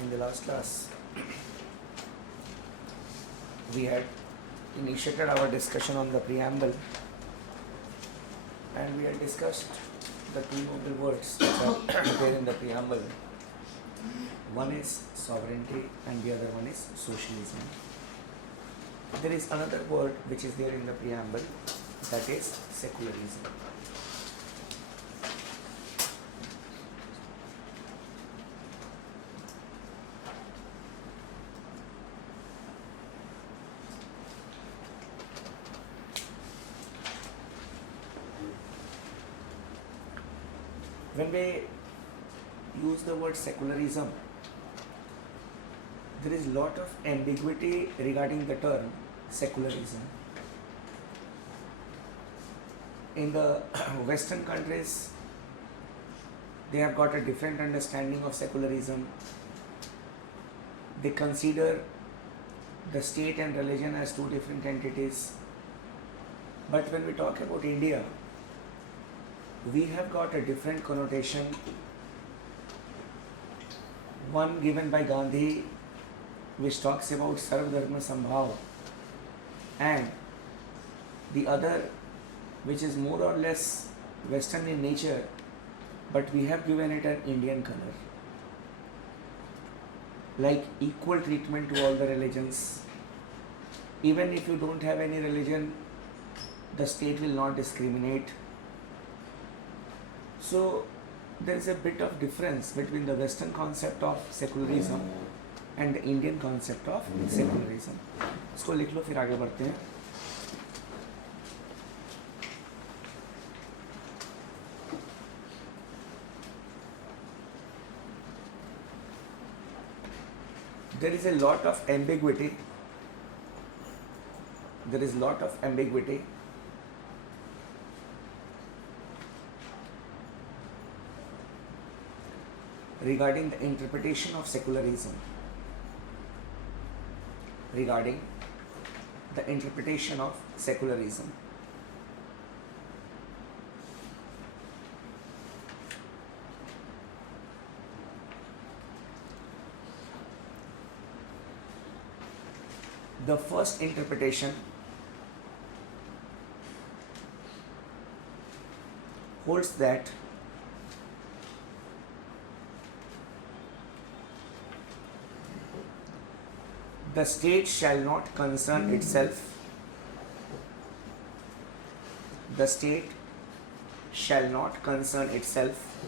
In the last class, we had initiated our discussion on the preamble, and we had discussed the two noble words which are there in the preamble. One is sovereignty and the other one is socialism. There is another word which is there in the preamble, that is secularism. When we use the word secularism, there is a lot of ambiguity regarding the term secularism. In the Western countries, they have got a different understanding of secularism. They consider the state and religion as two different entities. But when we talk about India, we have got a different connotation, one given by Gandhi, which talks about Sarv Dharma Sambhav, and the other which is more or less Western in nature, but we have given it an Indian color, like equal treatment to all the religions. Even if you don't have any religion, the state will not discriminate. So there is a bit of difference between the Western concept of secularism and the Indian concept of secularism. इसको लिख लो, फिर आगे बढ़ते हैं. There is a lot of ambiguity. There is a lot of ambiguity regarding the interpretation of secularism. Regarding the interpretation of secularism. The first interpretation holds that the state shall not concern itself. The state shall not concern itself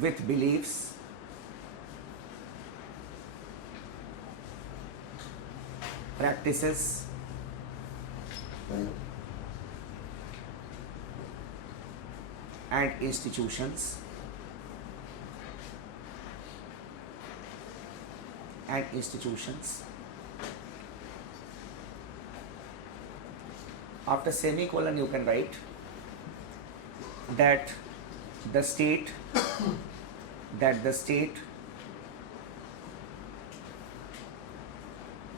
with beliefs, practices, and institutions. After semicolon you can write that the state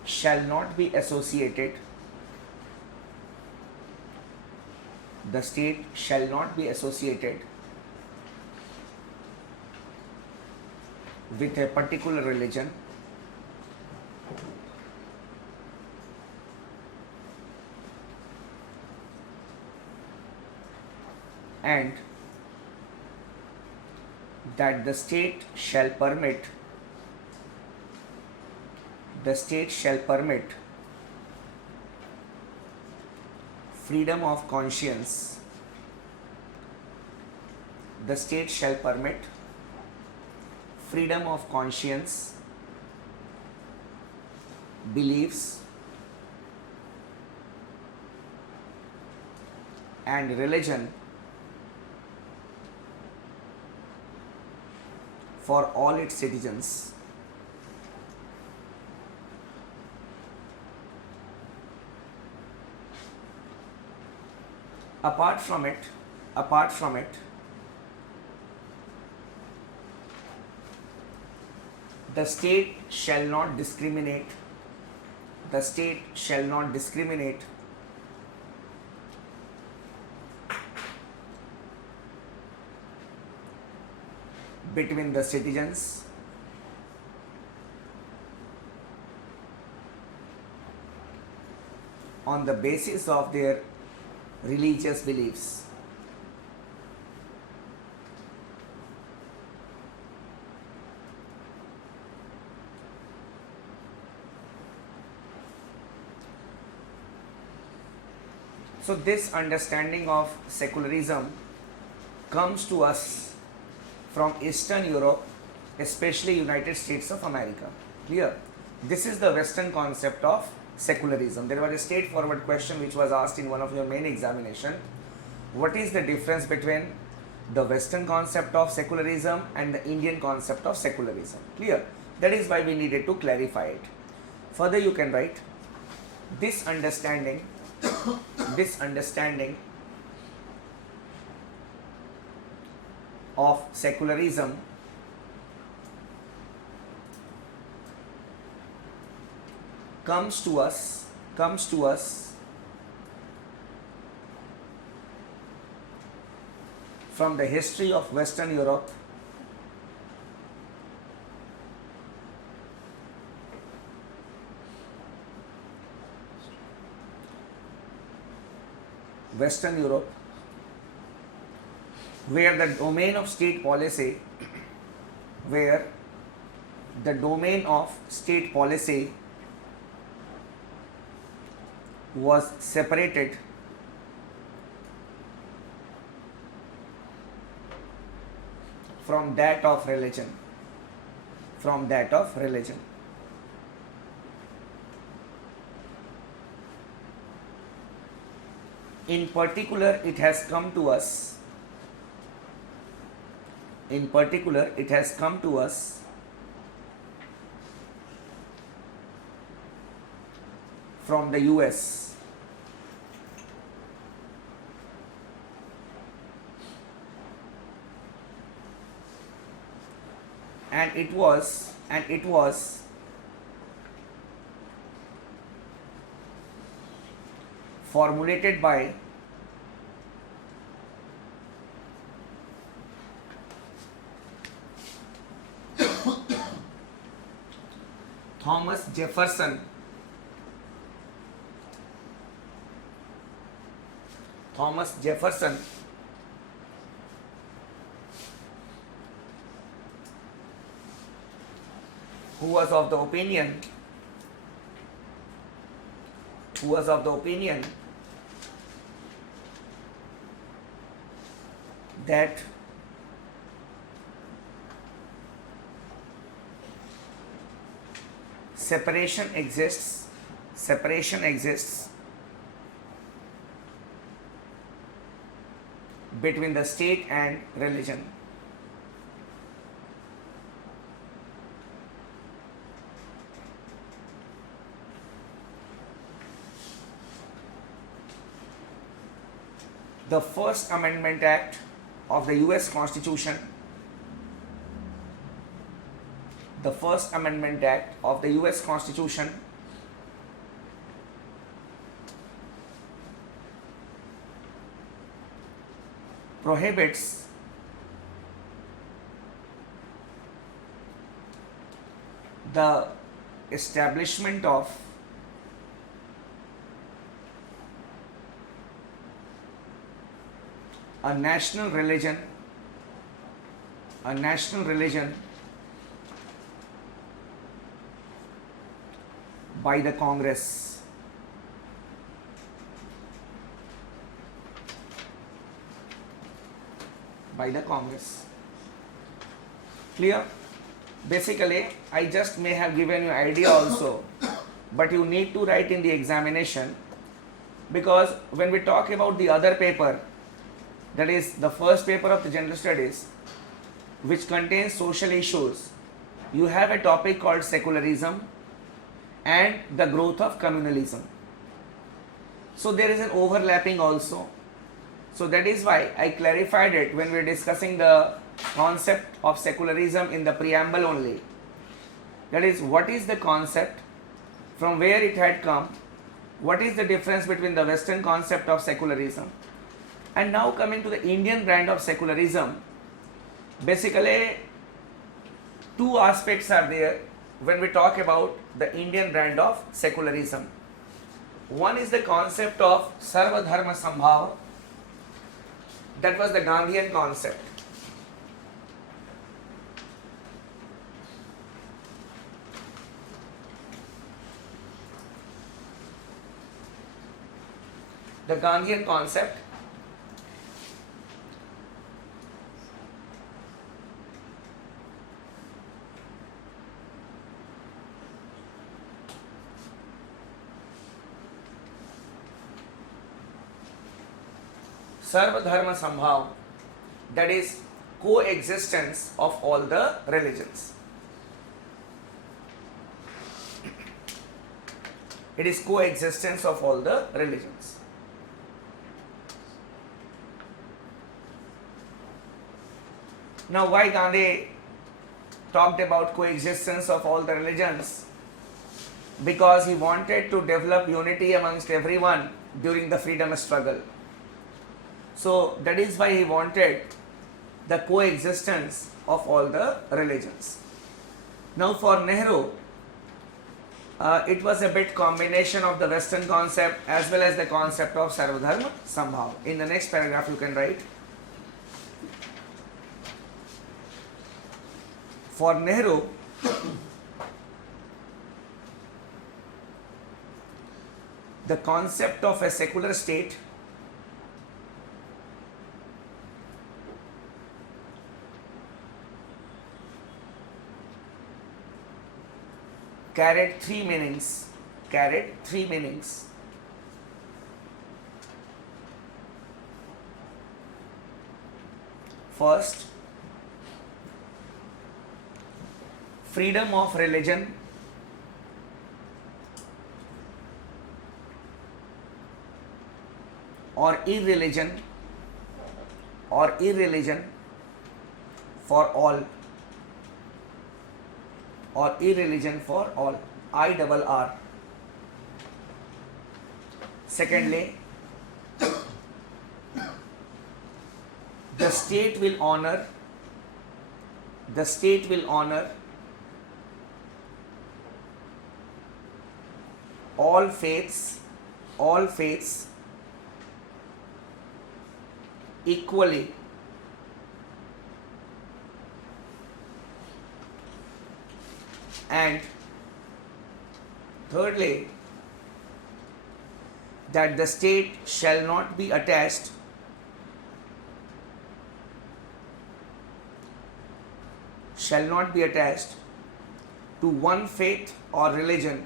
shall not be associated with a particular religion and that the state shall permit freedom of conscience. The state shall permit freedom of conscience, beliefs, and religion for all its citizens. Apart from it, the state shall not discriminate between the citizens on the basis of their religious beliefs. So this understanding of secularism comes to us from Eastern Europe, especially United States of America. Clear? This is the Western concept of secularism. There was a straightforward question which was asked in one of your main examination. What is the difference between the Western concept of secularism and the Indian concept of secularism? Clear? That is why we needed to clarify it. Further you can write, this understanding of secularism comes to us from the history of Western Europe, where the domain of state policy was separated from that of religion. In particular, it has come to us from the US. And it was formulated by Thomas Jefferson, who was of the opinion that separation exists between the state and religion. The First Amendment Act of the US Constitution, prohibits the establishment of a national religion by the Congress. Clear? Basically, I just may have given you idea also, but you need to write in the examination, because when we talk about the other paper, that is the first paper of the general studies, which contains social issues, you have a topic called secularism and the growth of communalism. So there is an overlapping also. So that is why I clarified it when we were discussing the concept of secularism in the preamble only. That is, what is the concept, from where it had come, what is the difference between the Western concept of secularism. And now coming to the Indian brand of secularism, basically two aspects are there when we talk about the Indian brand of secularism. One is the concept of Sarva Dharma Sambhava. That was the Gandhian concept. The Gandhian concept. Sarva Dharma Sambhav, that is coexistence of all the religions. It is coexistence of all the religions. Now, why Gandhi talked about coexistence of all the religions? Because he wanted to develop unity amongst everyone during the freedom struggle. So that is why he wanted the coexistence of all the religions. Now for Nehru, it was a bit combination of the Western concept as well as the concept of Sarvadharma Sambhav. In the next paragraph you can write, for Nehru, the concept of a secular state carried three meanings. First, freedom of religion. Or irreligion for all, or irreligion for all, IRR. Secondly, the state will honor all faiths equally. And thirdly, that the state shall not be attached to one faith or religion,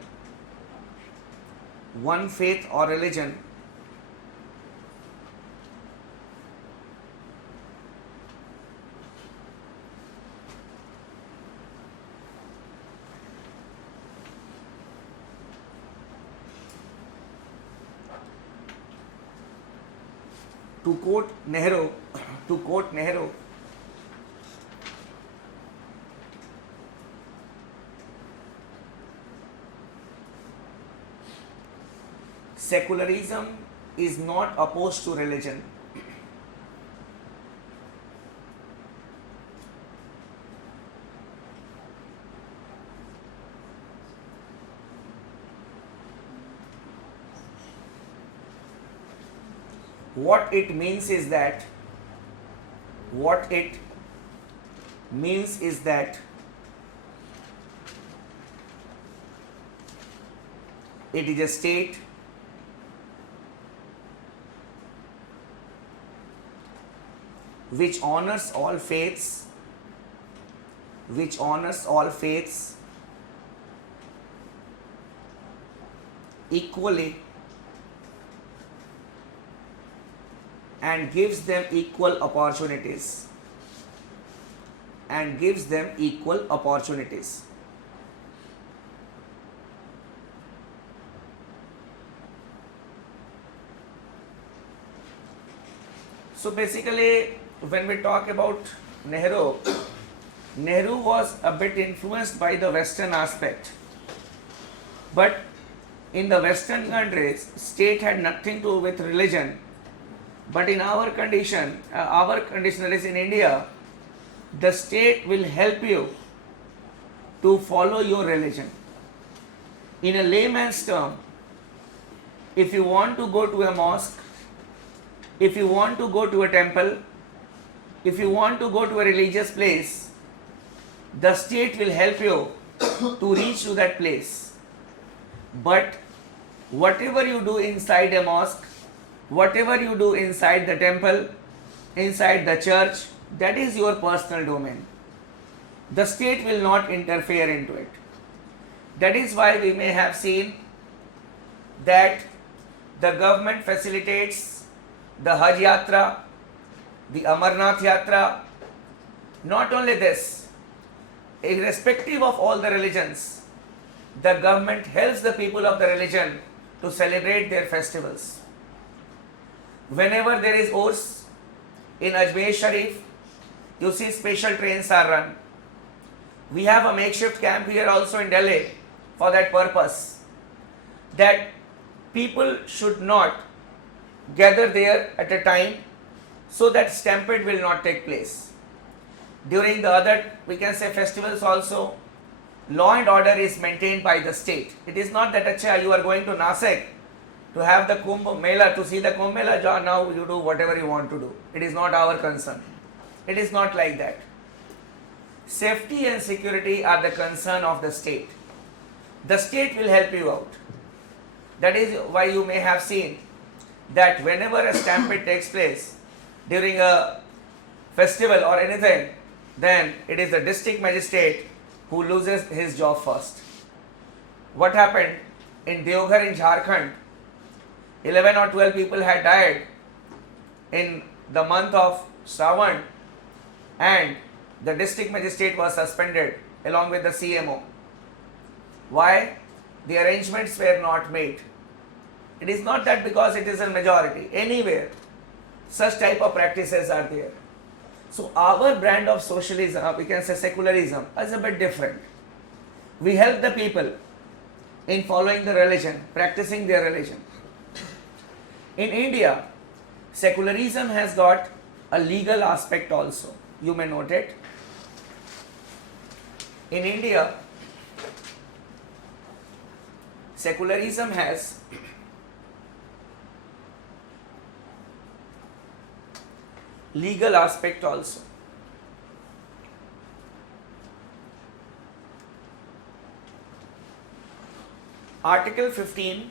To quote Nehru, secularism is not opposed to religion. What it means is that it is a state which honors all faiths equally and gives them equal opportunities. So basically, when we talk about Nehru was a bit influenced by the Western aspect. But in the Western countries, state had nothing to do with religion. But in our condition, that is in India, the state will help you to follow your religion. In a layman's term, if you want to go to a mosque, if you want to go to a temple, if you want to go to a religious place, the state will help you to reach to that place. But whatever you do inside a mosque, whatever you do inside the temple, inside the church, that is your personal domain. The state will not interfere into it. That is why we may have seen that the government facilitates the Hajj Yatra, the Amarnath Yatra. Not only this, irrespective of all the religions, the government helps the people of the religion to celebrate their festivals. Whenever there is Urs in Ajmer Sharif, you see special trains are run. We have a makeshift camp here also in Delhi for that purpose, that people should not gather there at a time so that stampede will not take place. During the other, we can say, festivals also, law and order is maintained by the state. It is not that acha, you are going to Nasik to have the Kumbh Mela, to see the Kumbh Mela, now you do whatever you want to do. It is not our concern. It is not like that. Safety and security are the concern of the state. The state will help you out. That is why you may have seen that whenever a stampede takes place during a festival or anything, then it is the district magistrate who loses his job first. What happened in Deoghar in Jharkhand? 11 or 12 people had died in the month of Shravan, and the district magistrate was suspended along with the CMO. Why? The arrangements were not made. It is not that because it is a majority. Anywhere, such type of practices are there. So our brand of socialism, we can say secularism, is a bit different. We help the people in following the religion, practicing their religion. In India, secularism has got a legal aspect also. You may note it. In India, secularism has legal aspect also. Article 15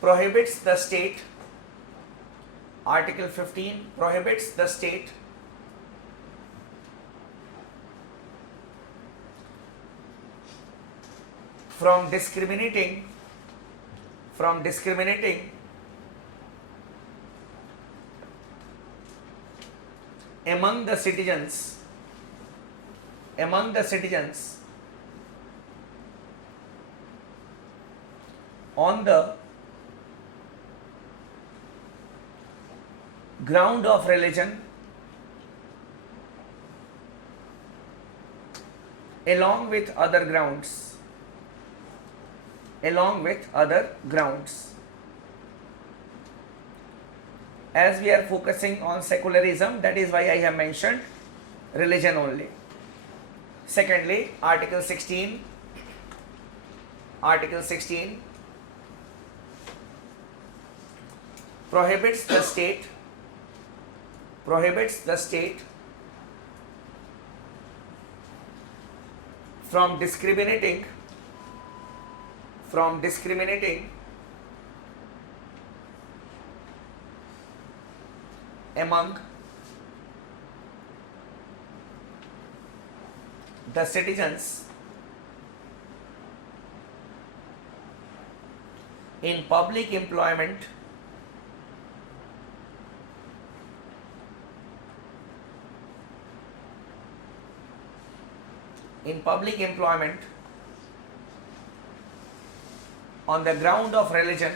prohibits the state. Article 15 prohibits the state from discriminating among the citizens on the ground of religion along with other grounds. As we are focusing on secularism, that is why I have mentioned religion only. Secondly, Article 16 prohibits the state from discriminating among the citizens in public employment on the ground of religion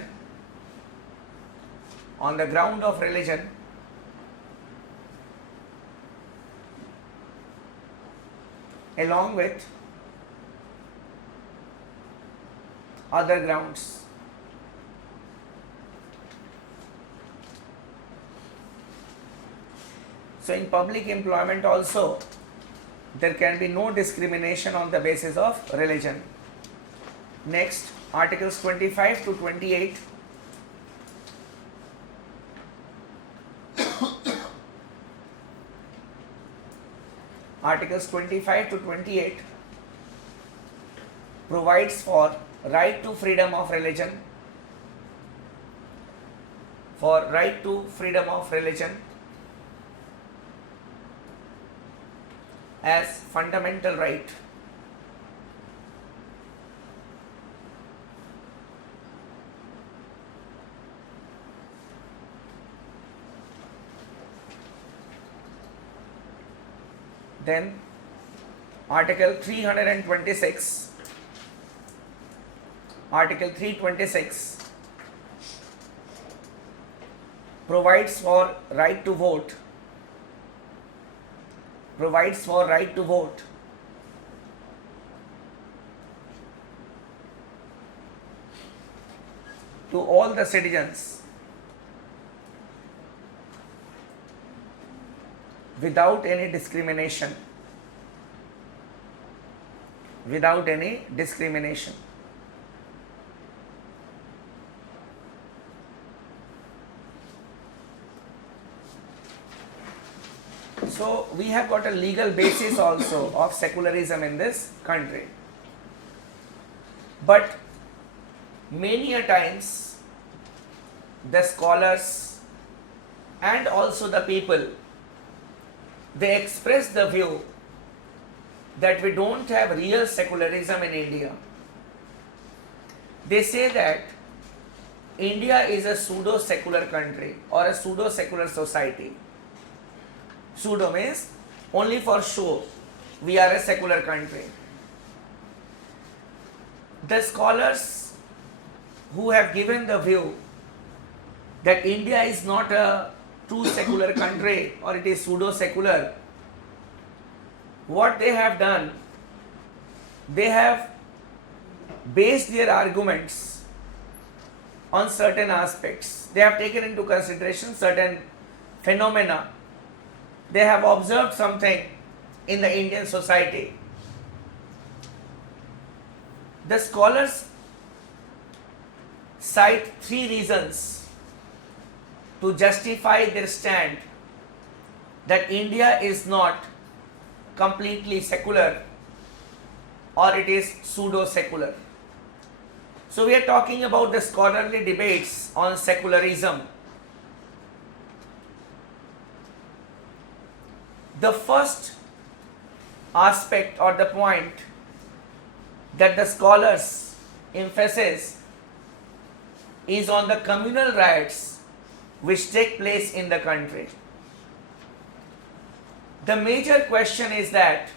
along with other grounds. So in public employment also there can be no discrimination on the basis of religion. Next, articles 25 to 28. Articles 25 to 28 provides for right to freedom of religion, as fundamental right. Then Article 326, Article 326 provides for right to vote, to all the citizens without any discrimination. So we have got a legal basis also of secularism in this country. But many a times the scholars and also the people, they express the view that we don't have real secularism in India. They say that India is a pseudo-secular country or a pseudo-secular society. Pseudo means only for show, we are a secular country. The scholars who have given the view that India is not a true secular country or it is pseudo-secular, what they have done, they have based their arguments on certain aspects. They have taken into consideration certain phenomena. They have observed something in the Indian society. The scholars cite three reasons to justify their stand that India is not completely secular or it is pseudo-secular. So we are talking about the scholarly debates on secularism. The first aspect or the point that the scholars emphasize is on the communal riots which take place in the country. The major question is that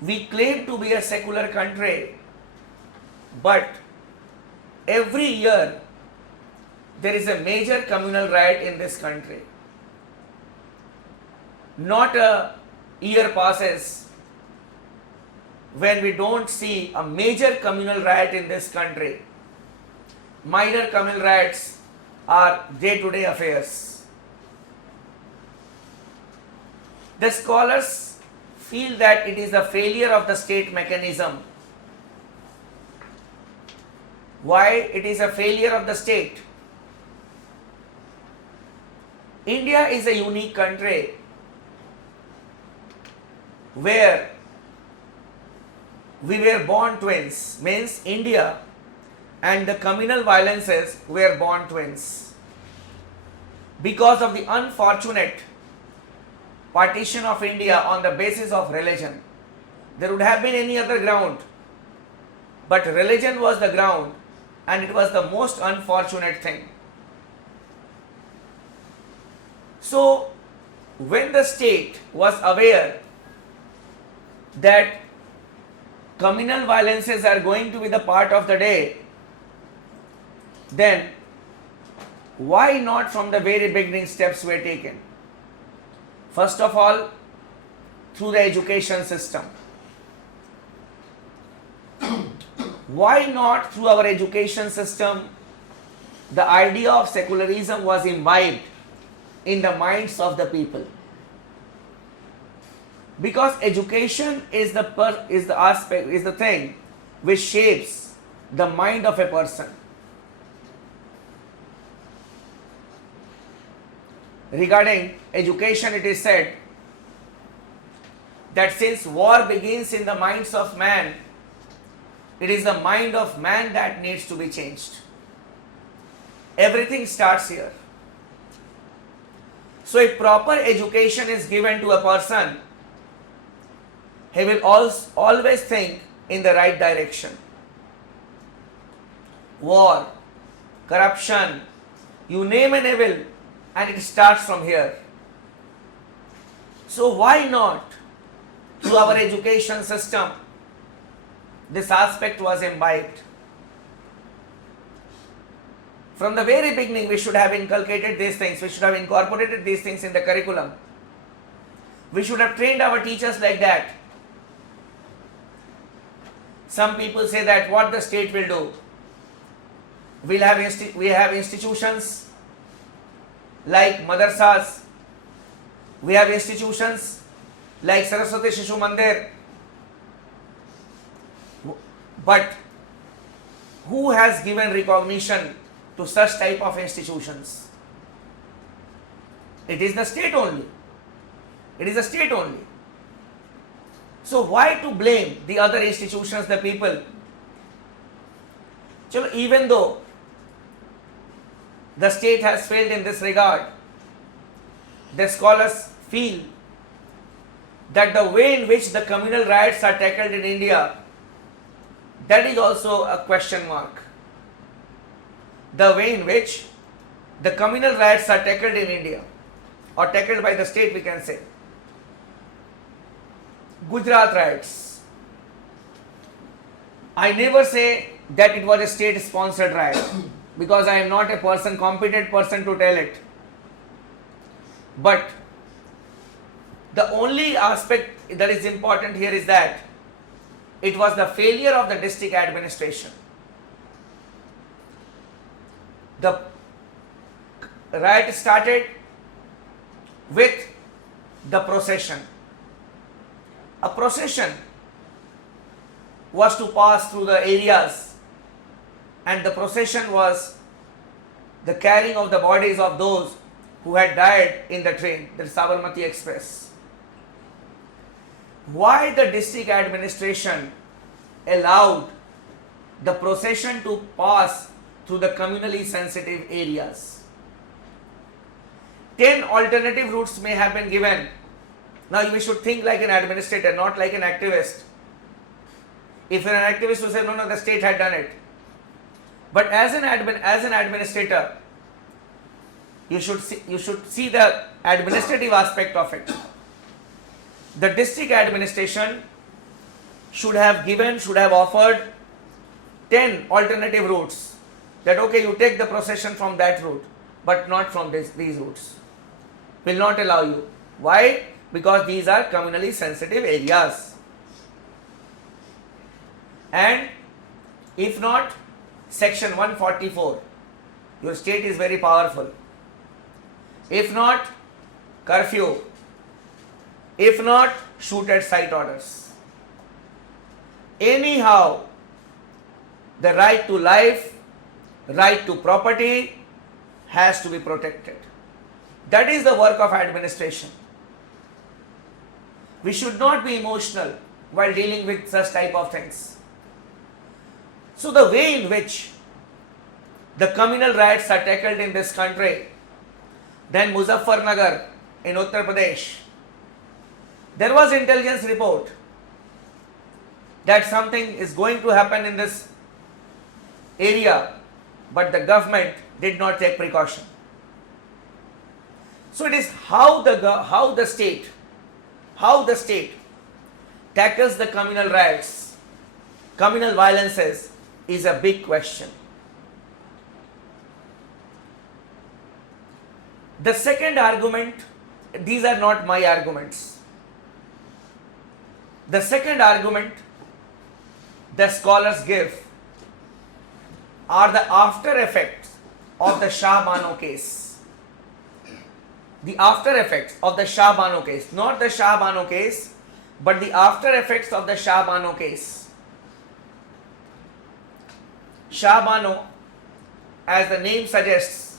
we claim to be a secular country, but every year there is a major communal riot in this country. Not a year passes when we don't see a major communal riot in this country. Minor communal riots are day-to-day affairs. The scholars feel that it is a failure of the state mechanism. Why it is a failure of the state? India is a unique country where we were born twins, means India and the communal violences were born twins. Because of the unfortunate partition of India on the basis of religion, there would have been any other ground, but religion was the ground and it was the most unfortunate thing. So when the state was aware that communal violences are going to be the part of the day, then why not from the very beginning steps were taken? First of all, through the education system. Why not through our education system the idea of secularism was imbibed in the minds of the people. Because education is the thing which shapes the mind of a person. Regarding education, it is said that since war begins in the minds of man, it is the mind of man that needs to be changed. Everything starts here. So if proper education is given to a person, he will always think in the right direction. War, corruption, you name an evil, and it starts from here. So why not, through our education system, this aspect was imbibed? From the very beginning, we should have inculcated these things. We should have incorporated these things in the curriculum. We should have trained our teachers like that. Some people say that what the state will do. We have institutions like madrasas. We have institutions like Saraswati Shishu Mandir. But who has given recognition to such type of institutions? It is the state only. It is the state only. So why to blame the other institutions, the people? Even though the state has failed in this regard, the scholars feel that the way in which the communal riots are tackled in India, that is also a question mark. The way in which the communal riots are tackled in India, or tackled by the state, we can say. Gujarat riots. I never say that it was a state-sponsored riot because I am not a competent person to tell it. But the only aspect that is important here is that it was the failure of the district administration. The riot started with the procession. A procession was to pass through the areas, and the procession was the carrying of the bodies of those who had died in the train, the Sabarmati Express. Why the district administration allowed the procession to pass through the communally sensitive areas? 10 alternative routes may have been given. Now we should think like an administrator, not like an activist. If you're an activist, you say, no, the state had done it. But as an administrator, you should see the administrative aspect of it. The district administration should have offered 10 alternative routes. That okay, you take the procession from that route, but not from these routes. Will not allow you. Why? Because these are communally sensitive areas. And if not, section 144, your state is very powerful. If not, curfew. If not, shoot at sight orders. Anyhow, the right to life, right to property has to be protected. That is the work of administration. We should not be emotional while dealing with such type of things. So the way in which the communal riots are tackled in this country, then Muzaffarnagar in Uttar Pradesh, there was intelligence report that something is going to happen in this area, but the government did not take precaution. So it is how the state tackles the communal riots, communal violences is a big question. The second argument, these are not my arguments. The second argument the scholars give are the after effects of the Shah Bano case. the after effects of the Shah Bano case, not the Shah Bano case, but the after effects of the Shah Bano case. Shah Bano, as the name suggests,